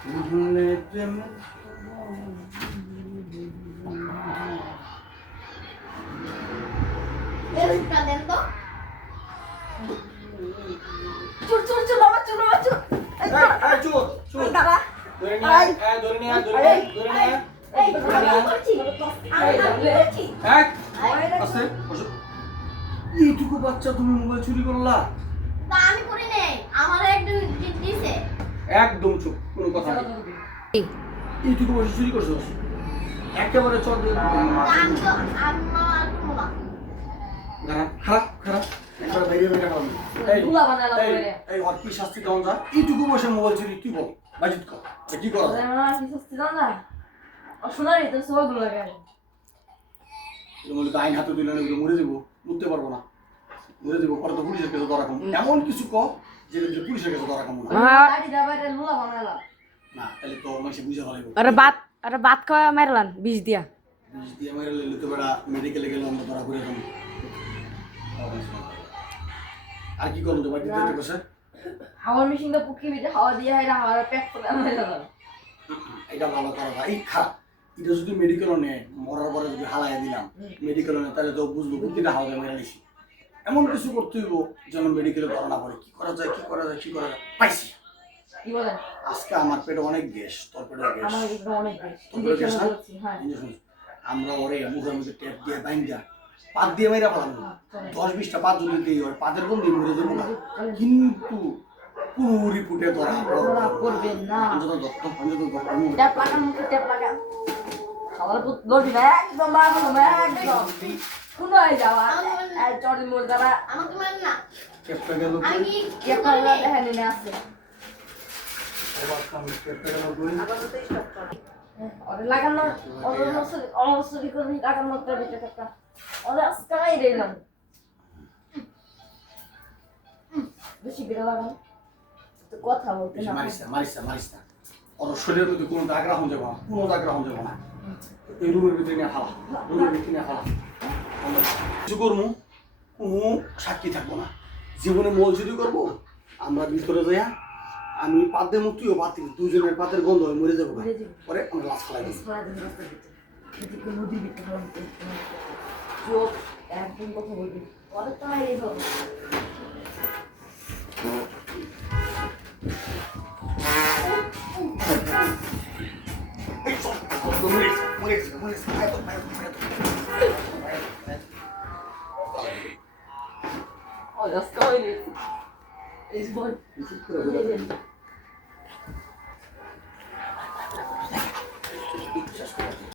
ভুলে প্রেম দেন তো চুর চুর চুর বাবা চুর বাবা চুর এই চুর চুর দাঁড়া ধরে নিয়ে ধরে নিয়ে ধরে নিয়ে এই আমি করছি আমি করছি এক আস্তে বসো এইটুকু বাচ্চা তুমি মোবাইল চুরি করলা তা আমি করি নাই আমার একজন দিছে একদম চুপ কোনো কথা নেই এইটুকু বসে চুরি করছো একেবারে চল দিয়ে আমি তো আম্মা আর তোমা খারাপ খারাপ একবার বাইরে বাইরে খাওয়াবো এই দুলা বানালা এই করে এই হট কি শাস্তি দাও যা এইটুকু বসে মোবাইল চুরি তুই বল বাজিত কর কি করা যায় কি সস্তি না শোনারি তো সব দুলা গায় তুমি তো আইন হাতে দিলে না মরে যাবো উঠতে পারবো না মরে যাবো পরে তো পুলিশের কাছে ধরা খাবো এমন কিছু কর যেটা পুলিশের কাছে ধরা খাবো না গাড়ি দাবারে দুলা বানালা না তাহলে তো মানুষ বুঝে ফেলাইবো আরে ভাত খাওয়া মারলান বিষ দিয়া বিষ দিয়ে মেরে লেলে তো বেড়া মেডিকেলে গেলে আমরা ধরা করে দেবো আর কি করুন তো বাড়িতে যেতে বসে হাওয়ার মেশিন তো পুকি বিটে হাওয়া দিয়ে হাইরা হাওয়ার প্যাক করে মারলা এটা ভালো করা ভাই খারাপ এটা যদি মেডিকেলও নেয় মরার পরে যদি হালাই দিলাম মেডিকেলও নেয় তাহলে তো বুঝবো বুদ্ধিটা হাওয়া মেরে নিছি এমন কিছু করতে হইব যেন মেডিকেলে ধরা না পড়ে কি করা যায় কি করা যায় কি করা যায় পাইছি কি বলেন আজকে আমার পেটে অনেক গ্যাস তোর পেটে গ্যাস আমার কিন্তু অনেক বেশি তোর পেটে গ্যাস না? হ্যাঁ ইঞ্জেকশন আমরা ওরে মুখের মধ্যে টেপ দিয়ে বাইন্দা পাত দিয়ে মেরা ফেলাম 10-20টা পাত যদি দিই হয় পাতের কোন দিয়ে মরে যাবো না কিন্তু কোনো রিপোর্টে ধরা করবেন না অন্তত ট্যাপ লাগান মুখে ট্যাপ লাগান খাবার পুত লড়বি না একদম বাবা একদম কোন হয়ে যাওয়া এই চড়ি মোর যারা আমাকে মারেন না টেপটা গেল আমি কি কে পারলা দেখেন নিয়ে আসছে টেপটা গেল কই ওরে লাগানো ওরে অনসরি করে লাগানো তো বিটে একটা ওরে আজকাই দিলাম বেশি বিড়া লাগানো তো কথা বলতে না মারিস না ওর শরীরের মধ্যে কোনো দাগ রাখুন যাবো না কোনো দাগ রাখুন যাবো না এই রুমের ভিতরে নিয়ে ফালা রুমের ভিতরে নিয়ে ফালা কিছু করবো কোনো সাক্ষী থাকবো না জীবনে মল চুরি করবো আমরা ভিতরে যাইয়া আমি পাত দিয়ে মুক্তিও পাত দিবি দুজনের পাতের গন্ধ হয়ে মরে যাবো পরে আমরা লাশ ফেলাই দেবো নদীর ভিতরে চোখ একদম কথা বলবি ওদের তো নাই রেখো Oh, that's going. It's fun.